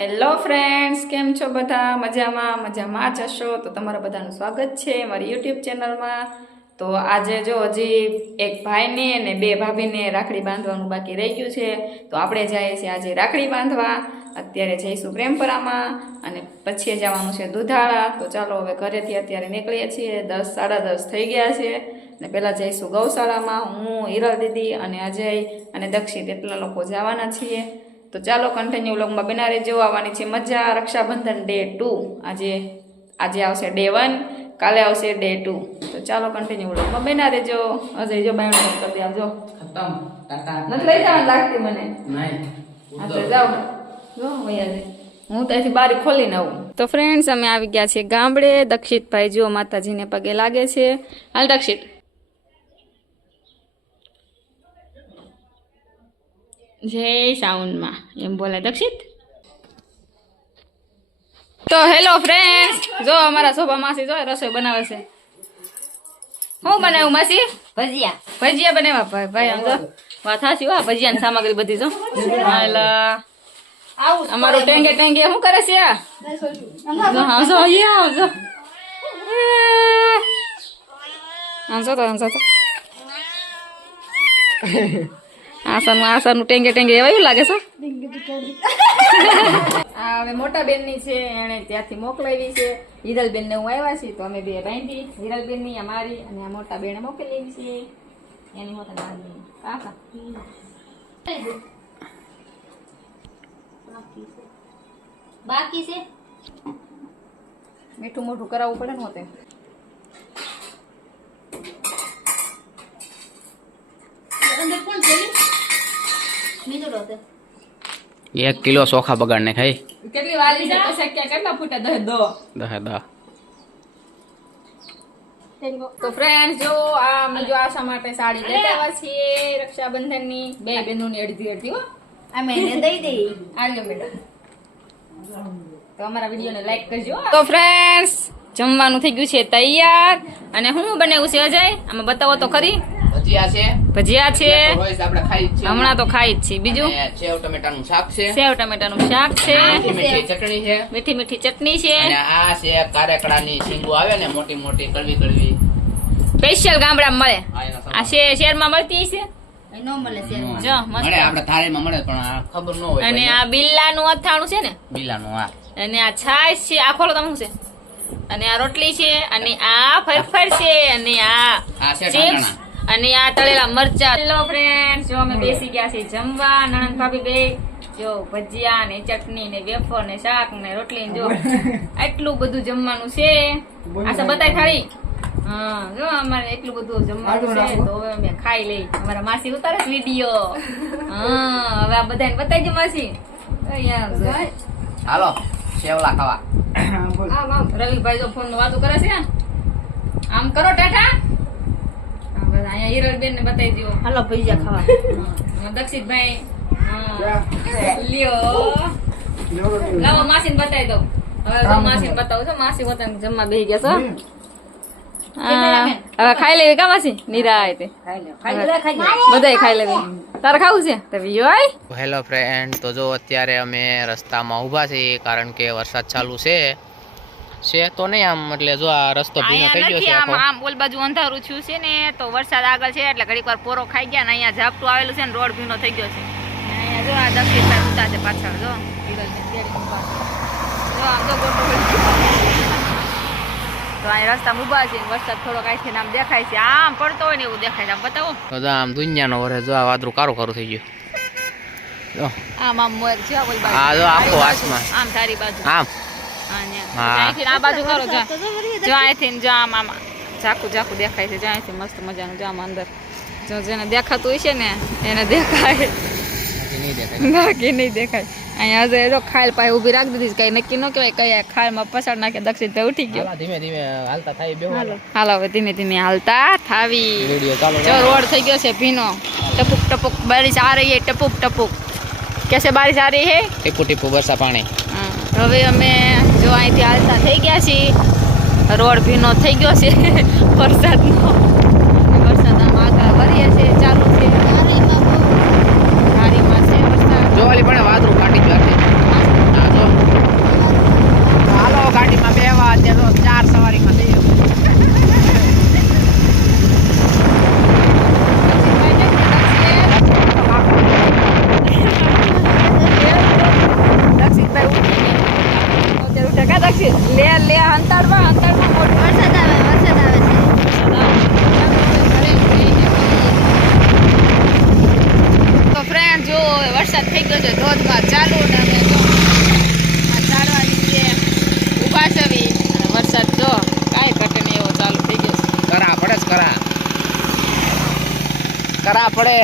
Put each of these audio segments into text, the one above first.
Hello friends, કેમ છો બધા? મજામાં જ હશો તો તમારા બધાનું સ્વાગત છે મારી યુટ્યુબ ચેનલમાં. તો આજે જો હજી એક ભાઈને અને બે ભાભીને રાખડી બાંધવાનું બાકી રહી ગયું છે, તો આપણે જઈએ છીએ આજે રાખડી બાંધવા. અત્યારે જઈશું પ્રેમપરામાં અને પછી જવાનું છે દુધાળા. તો ચાલો હવે ઘરેથી અત્યારે નીકળીએ છીએ, 10 સાડા 10 થઈ ગયા છે ને પહેલાં જઈશું ગૌશાળામાં. હું, હિરલ દીદી અને અજય અને દક્ષિત એટલા લોકો જવાના છીએ. તો ચાલો કન્ટિન્યુ વ્લોગમાં બના રહેજો. આવવાની છે મજા. રક્ષાબંધન ડે 2 આજે આવશે ડે 1, કાલે આવશે ડે 2. તો ચાલો કન્ટિન્યુ વ્લોગમાં બના રહેજો. અજય જો બાયણો કરી દે. આવજો. ખતમ ટાટા નથી લઈ જવાનું લાગતી મને. નહીં હા તો જાઓ જો વૈયા હું ત્યાંથી બારી ખોલીને આવું. તો ફ્રેન્ડ્સ, અમે આવી ગયા છીએ ગામડે. દક્ષિતભાઈ જો માતાજીને પગે લાગે છે. હાલ દક્ષિત. જય સાઉન્ડમાં એમ બોલે દક્ષિત. તો હેલો ફ્રેન્ડ્સ, જો અમારા શોભા માસી જો રસોઈ બનાવે છે. શું બનાવ્યું માસી? ભજીયા બનાવ્યા. ભાઈ આમ જો વાત હાચી હો. ભજીયાની સામગ્રી બધી જો. હાલા અમારું ટેંગે શું કરે છે? આવજો આવજો. તો આસાનું ટેંગે એવું લાગે છે. આ હવે મોટા બેન ની છે, એને ત્યાંથી મોકલાવી છે. હિરલબેન ને હું આવ્યા છીએ તો અમે બે બાંધી. હિરલબેન ની અમારી અને આ મોટા બેને મોકલેલી છે. એની મોટા બાંધી કાકા બાકી છે. મીઠું મોઢું કરાવવું પડે ને હોતે. અંદર કોણ છે? મીઠો રોતે 1 કિલો ચોખા બગાડને ખાઈ કેટલી વાલી છે તો શક્યા કેટલા ફૂટા દહ દો. તો ફ્રેન્ડ જો આ અમે જો આશા માટે સાડી લેતા આવ્યા છીએ રક્ષાબંધન ની. બે બહેનોની અડધી હો. અમે એને દઈ દઈ. આલ્યો મેડમ. તો અમારા વિડીયોને લાઈક કરજો. તો ફ્રેન્ડ્સ, જમવાનું થઈ ગયું છે તૈયાર. અને હું બનાવ્યું છે અજય? આમાં બતાવો તો ખરી. ભજીયા છે. આપણે ખાઈ જ છે હમણાં તો ખાઈ જ છે. બીજું સેવ ટમેટાનું શાક છે. સેવ ટમેટાનું શાક છે. મીઠી ચટણી છે. મીઠી ચટણી છે. અને આ છે કારેકડાની શીંગો આવે ને મોટી મોટી કડવી સ્પેશિયલ ગામડામાં મળે. આ એના આ શહેરમાં મળતી છે. નો મળે છે. જો મસ્ત. મળે આપણે ધારીમાં મળે પણ આ ખબર ન હોય. અને આ બિલ્લાનું અથાણું છે ને. બિલાનું આ અને આ છાશ છે. આ ખોલો તમે શું છે? અને આ રોટલી છે. અને આ ફરફર છે. અને આ છે ચિપ્સ. ટાંગણા. અને આ તળેલા મરચા. હેલો ફ્રેન્ડ્સ, જો અમે બેસી ગયા છીએ જમવા. નણંદ ભાભી બે જો ભજીયા ને ચટણી ને વેફર ને શાક ને રોટલી ને જો આટલું બધું જમવાનું છે. આ બતાય ખાલી. હા જો અમારે એટલું બધું જમવાનું છે. તો હવે અમે ખાઈ લઈ. અમારા માસી ઉતારે વિડીયો. હા હવે આ બધાને બતાવી દો માસી. હાલો સેવલા ખાવા. રવિભાઈ જો ફોન વાતો કરે છે. આમ કરો ટાટા. અહીંયા હિરલબેન ને બતાવી દો. હાલો ભજીયા ખાવા. દક્ષિતભાઈ લ્યો લાવો માસી ને બતાવી દો. હવે માસી ને બતાવું છો. માસી પોતાને જમવા બેસી ગયા છો. હવે ખાઈ લેવી કા માસી? નિરાય તે બધાય ખાઈ લેવી. તારે ખાવું છે તો જોઈ. હેલો ફ્રેન્ડ, તો જો અત્યારે અમે રસ્તામાં ઊભા છીએ કારણ કે વરસાદ ચાલુ છે તો નહીં આમ એટલે જો આ રસ્તો ભીનો થઈ ગયો છે આખો. આમ ઓલ બાજુ અંધારું થયું છે ને તો વરસાદ આગળ છે એટલે ઘડીક વાર પોરો ખાઈ ગયા ને અહીંયા ઝાપટું આવેલું છે ને રોડ ભીનો થઈ ગયો છે. અહીંયા જો આ દક્ષિણભાઈ ઉતા છે પાછળ. જો આમ તો ગોટો તો અહીં રસ્તા ઊભા છે. વરસાદ થોડોક આથી આમ દેખાય છે. આમ પડતો હોય ને એવું દેખાય છે. આમ બતાવો તો આમ દુનિયાનો વરે જો આ વાદળું કારું થઈ ગયું. જો આમ મોર છે ઓલ બાજુ. આ જો આખો આસમાન આમ તારી બાજુ. આમ અહીંથી આ બાજુ કરો. જો અહીંથી જો આમ આમ ઝાકું દેખાય છે. જો અહીંથી મસ્ત મજાનું જો આમ અંદર જો જેને દેખાતું હોય છે ને એને દેખાય. બાકી નહીં દેખાય. અહીંયા હજુ જો ખાલ પાસે ઊભી રાખી દીધી. કઈ નક્કી ન કહેવાય કયા ખાલમાં પસાડ નાખે. દક્ષિણભાઈ ઉઠી ગયો. ધીમે ધીમે હાલતા થાય બેહો. હાલો હવે ધીમે ધીમે હાલતા થાવી. જો રોડ થઈ ગયો છે ભીનો. ટપુક ટપુક બારિશ આ રહી है. टपुक टपुक कैसे बारिश आ रही है? ટીપુ ટીપુ વરસા પાણી. હવે અમે જો અહીંથી હાલતા થઈ ગયા છીએ. રોડ ભીનો થઈ ગયો છે વરસાદનો. વરસાદ આમ આગળ વરીએ છે ચાલુ છે. હારીમાં છે વરસાદ. જો વાલી પણ વાદળું ફાટી ગયું. લે લે અંતાડવા મોટું વરસાદ આવે છે. તો ફ્રેન્ડ જો વરસાદ થઈ ગયો છે ધોધમાર ચાલુ ને અમે જો આ ઝાડવા નીચે ઊભા છે અને વરસાદ જો કાંઈ ઘટે નહીં એવો ચાલુ થઈ ગયો છે. કરા પડે જ કરા પડે.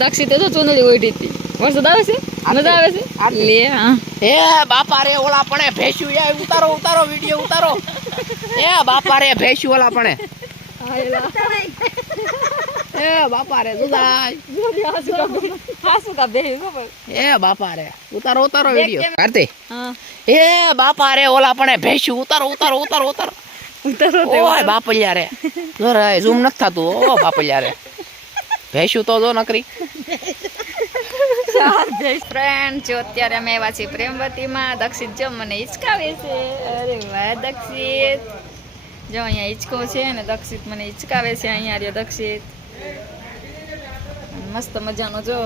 દક્ષિત તો ચૂંદડી ઓઢી હતી. વરસાદ આવે છે મજા આવે છે લે હા એ બાપા રે ઓલા પણ ભેંસ્યું એ ઉતારો વિડિયો ઉતારો. એ બાપા રે ભેંસ્યું ઓલા પણ એ બાપા રે સુદાય એ બાપા રે ઉતારો વિડિયો કાર્તિક. એ બાપા રે ઓલા પણ ભેંસ્યું ઉતારો ઓય બાપલિયા રે જો રે ઝૂમ નથી થતું. ઓ બાપલિયા રે ભેંસ્યું તો જો નકરી. ફ્રેન્ડ જો અત્યારે અમે આવ્યા છીએ પ્રેમવતીમાં. દક્ષિત જો મને હિચકાવે છે. અરે વાહ દક્ષિત જો અહીંયા હિચકો છે ને દક્ષિત મને હિચકાવે છે. અહીંયા રહ્યો દક્ષિત. મસ્ત મજાનો જો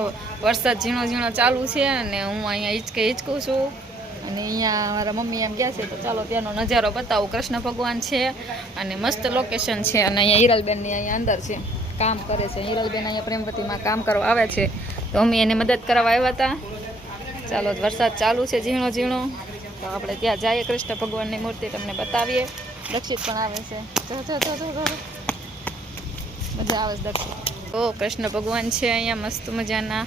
વરસાદ ઝીણો ચાલુ છે અને હું અહીંયા હિચકું છું અને અહીંયા મારા મમ્મી એમ ગયા છે તો ચાલો ત્યાંનો નજારો બતાવું. કૃષ્ણ ભગવાન છે અને મસ્ત લોકેશન છે અને અહીંયા હિરલબેનની અહીંયા અંદર છે કામ કરે છે. હિરલબેન અહીંયા પ્રેમવતીમાં કામ કરવા આવે છે તો અમે એને મદદ કરવા આવ્યા હતા. ચાલો વરસાદ ચાલુ છે ઝીણો તો આપણે ત્યાં જઈએ. કૃષ્ણ ભગવાનની મૂર્તિ તમને બતાવીએ. દક્ષિત પણ આવે છે. મજા આવે છે દક્ષિત. તો કૃષ્ણ ભગવાન છે અહીંયા મસ્ત મજાના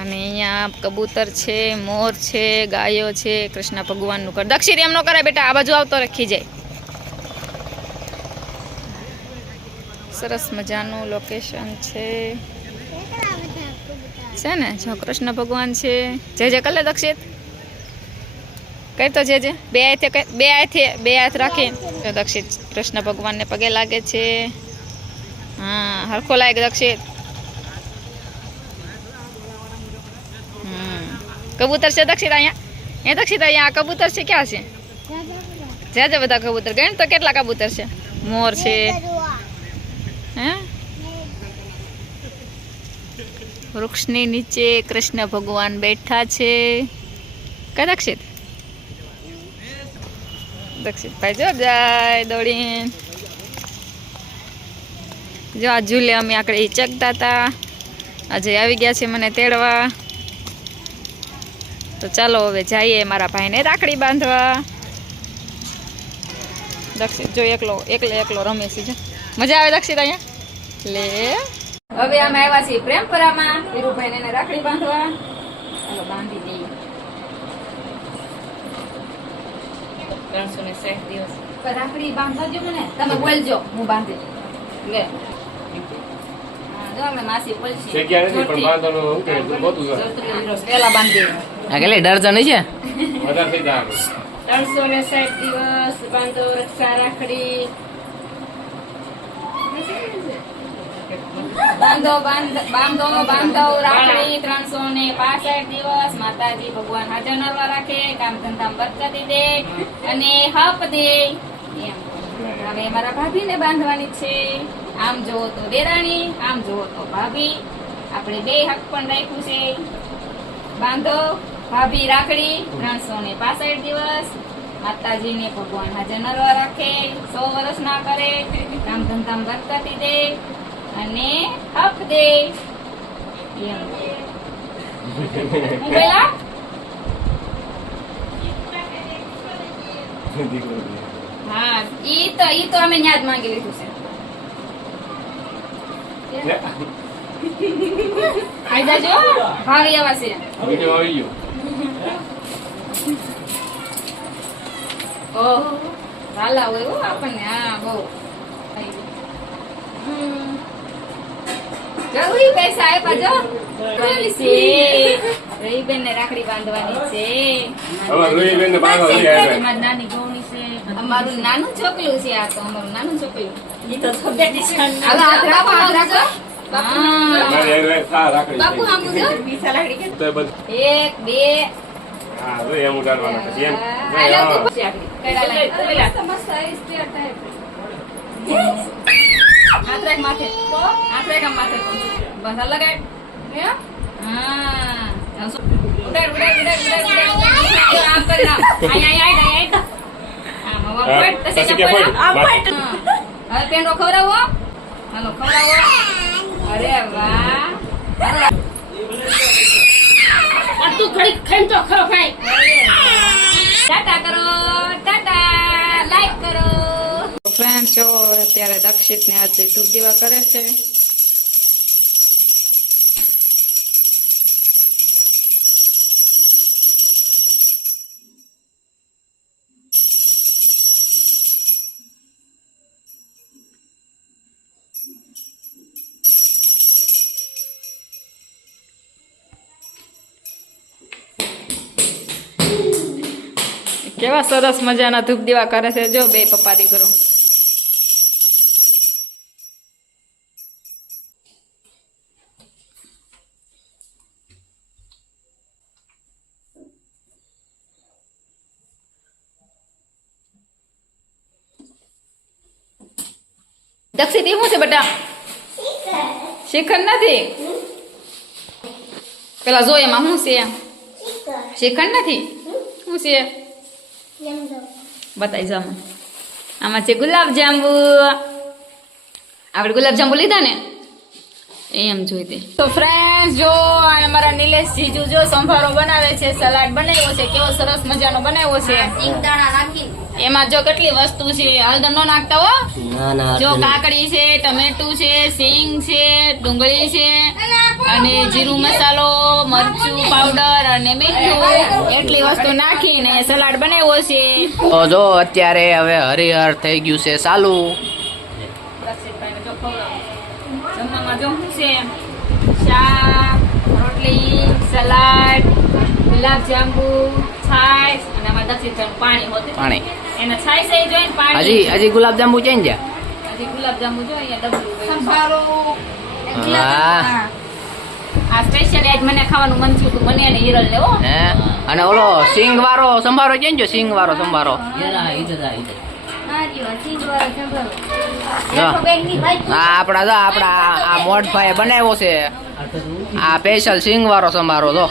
અને અહીંયા કબૂતર છે, મોર છે, ગાયો છે. કૃષ્ણ ભગવાનનું કર. દક્ષિત એમ ન કરે બેટા, આ બાજુ આવતો રખી જાય. સરસ મજાનું લોકેશન છે ને. જો કૃષ્ણ ભગવાન છે. જે કલે દક્ષિત કઈ તો જે બે હાથ રાખી દક્ષિત કૃષ્ણ ભગવાનને પગે લાગે છે. હા હરખો લાગે દક્ષિત. કબૂતર છે દક્ષિત અહીંયા. દક્ષિત અહીંયા કબૂતર છે. ક્યાં છે? જે બધા કબૂતર ગણ તો કેટલા કબૂતર છે? મોર છે હે. વૃક્ષની નીચે કૃષ્ણ ભગવાન બેઠા છે. કઈ દક્ષિતભાઈ જો જાય દોડીને. જો આ ઝૂલે અમે આકડે હિચકતા હતા. આજે આવી ગયા છે મને તેડવા. તો ચાલો હવે જઈએ મારા ભાઈને રાખડી બાંધવા. દક્ષિત જો એકલો રમે છે. મજા આવે દક્ષિત અહીંયા લે. હવે અમે આવ્યા છીએ પ્રેમપરામાં વીરુભાઈને એને રાખડી બાંધવા. ચાલો બાંધી દઈએ. 360 દિવસ રાખડી બાંધજો મને. તમે બોલજો હું બાંધી લે. પેલા બાંધી ડરજન છે. 360 દિવસ બાંધો રક્ષા રાખડી. બાંધો રાખડી 365 દિવસ. માતાજી ભગવાન હાજર નરવા રાખે, કામ ધંધામાં બરકતી દે અને હપ દે. હવે મારા ભાભીને બાંધવાની છે. આમ જોવો તો દેરાણી, આમ જોવો તો ભાભી. આપણે બે હક પણ રાખ્યું છે. બાંધો ભાભી રાખડી 365 દિવસ. માતાજીને ભગવાન હાજર નરવા રાખે, 100 વર્ષ ના કરે, કામ ધંધામાં બરકતી દે અને હક દે. હા ઈ તો અમે ન્યા જ માંગી લીધું છે. આઈ જાજો ભાવી આવા છે. ઓહ વાલા હોય હો આપણને. હા બહુ જરૂરી પૈસા આપ્યા જો. રહીબેન ને રાખડી બાંધવાની છે. નાની ગૌણી છે. અમારું નાનું છોકલું છે. આ તો અમારું નાનું છોકલું. બાપુ આમ જો. 1 2 માથે બસ લગાડ. હા ઉડાડ આમ કરી આમ. અહીંયા. આમ હવે ફટ, તસે તસે કે કે ફટ. ફટ. આમ ફટ. હા. હવે પેંડો ખવડાવો. હાલો ખવડાવો. અરે વાહ. આ તું ઘડી ખાઈને તો ખરો ખાય. ટાટા કરો, ટાટા, લાઈક કરો. ફ્રેન્ડ જો અત્યારે દક્ષિત ને આજે ધૂપ દીવા કરે છે. કેવા સરસ મજાના ધૂપ દીવા કરે છે જો બે પપ્પા દીકરો. દક્ષિત એ શું છે બેટા? શ્રીખંડ નથી. પેલા જો એમાં શું છે? શ્રીખંડ નથી. શું છે? બતાવી જાવ. આમાં છે ગુલાબ જાંબુ. આપણે ગુલાબ જાંબુ લીધા ને એમ જોઈતી. તો ફ્રેન્ડ જો અમારા નિલેશ જીજુ જો સંભારો બનાવે છે, સલાડ બનાવ્યો છે, કેવો સરસ મજાનો બનાવ્યો છે. સિંગદાણા નાખી. એમાં જો કેટલી વસ્તુ છે, હળદર નો નાખતા હો. જો કાકડી છે, ટમેટું છે, સિંગ છે, ડુંગળી છે અને જીરું મસાલો, મરચું પાવડર અને મીઠું એટલી વસ્તુ નાખીને સલાડ બનાવ્યો છે. તો જો અત્યારે હવે હરિહર થઈ ગયું છે ચાલુ. જમવામાં જો શું છે? શાક, રોટલી, સલાડ, ગુલાબ જાંબુ, છાશ અને આમાં દક્ષિણ પાણી હોતું. પાણી એને છાશ એ જોઈને પાણી. હજી ગુલાબ જાંબુ ચેન્જ છે. હજી ગુલાબ જાંબુ જો અહીંયા ડબલું હોય. સંભારો. વાહ. આ સ્પેશિયલ આજ મને ખાવાનું મન થયું હતું, મને અને હિરલ ને હો. હે અને ઓલો સિંગ વાળો સંભારો ચેન્જ છે. સિંગ વાળો સંભારો આ રહ્યો, સિંગવાળો સંભારો. જો. એકસો બેની ભાઈ. આપણા આ મોટભાઈ બનાવ્યો છે આ સ્પેશિયલ સિંગ વાળો સંભારો. જો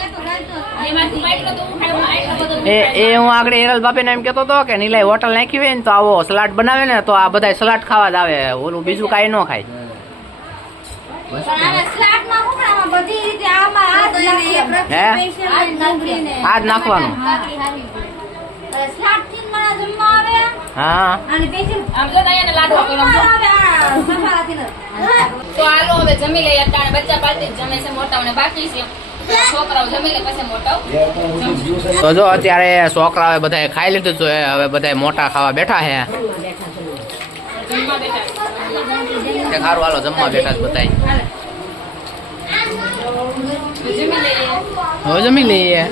એમાંથી પાટલો તો હું ખાઈ આટલો બધો એ હું આગળ હિરલ બાપીને એમ કહેતો હતો કે નીલાઈ હોટલ નાખી હોય ને તો આવો સલાડ બનાવે ને તો આ બધા સલાડ ખાવા જ આવે, ઓલું બીજું કાંઈ ન ખાય. પણ આના સ્લાડમાં શું આમાં બધી રીતે આમાં આ જ નાખીએ. હે? આ જ નાખીએ. આ જ નાખવાનું. બાકી હારી. સ્લાડ થી મને જમવા આવે. હા અને પેશન્ટ આમ જો અહીંયા લાડવા કરો આમ જો. આવે આ સંભારાથી ન. તો હાલો હવે જમી લઈએ. અત્યારે બચ્ચા પાલતી જ જમે છે, મોટાઓને બાકી છે. છોકરાઓ જમી લે પછી મોટાઓ જમશે. તો જો અત્યારે છોકરાઓએ બધાએ ખાઈ લીધું તો હવે બધા મોટા ખાવા બેઠા છે. જમવા બેઠા. સારું હાલો જમવા બેઠા છે બધા. જમી લઈએ. હવે જમી લઈએ.